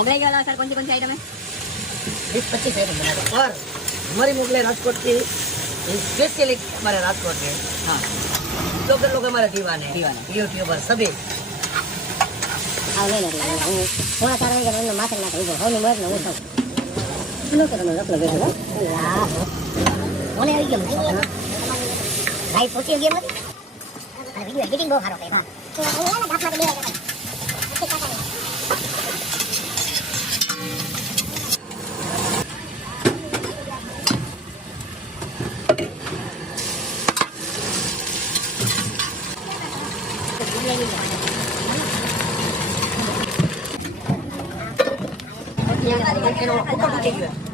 मोगलाई वाला सर कौन सी आइटम है? 20-25 आइटम बना दो। और हमारी मोगलाई राजकोट की स्पेशली हमारे राजकोट के हाँ लोग हमारे दीवाने यूट्यूबर सभी थोड़ा सा रहेगा माथे ना उभो हो मर न उठो लो करनो रखलो बेठो ઓને આવી ગયો ભાઈ પહોંચી ગયો મત આ વિડિયો એડિટિંગ બહુ સારો કરે હા તો ઓલા ગાફમાં બે એનો ઉપર તૂટી ગયો